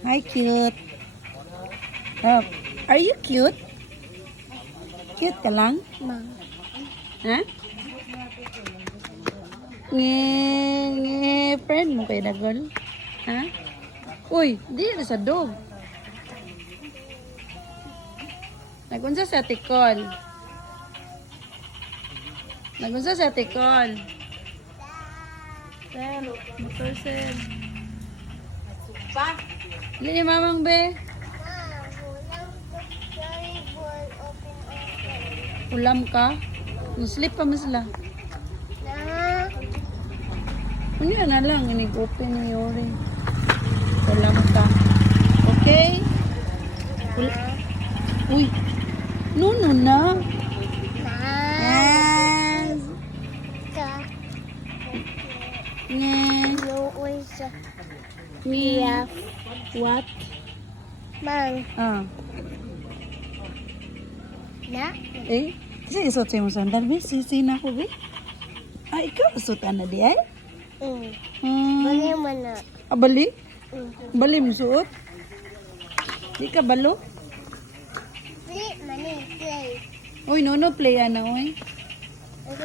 Hi, cute. Are you cute? Cute ka lang? Mang. Ha? Friend mo kay Dagol? Ha? Uy, di na sa dog. Nagunsa sa tikol. Nagunsa sa tikol. Sir, motor sir. Hindi ni mamang be. Ulam ka? Sleep pa masla. Ano na lang, inig-open ni Yori. Ulam ka. Okay? Uy, nuno na. Yes. Yes. Yeah. What? Mang. Ah. Na? Eh, kasi isot sa'yo mo sandal, be. Sisina ko, be. Ah, ikaw, isutan na di, ay? Bali mo na. Ah, bali? Bali mo suot? Di ka balo? Play, mani, play. Uy, no, play na, uy.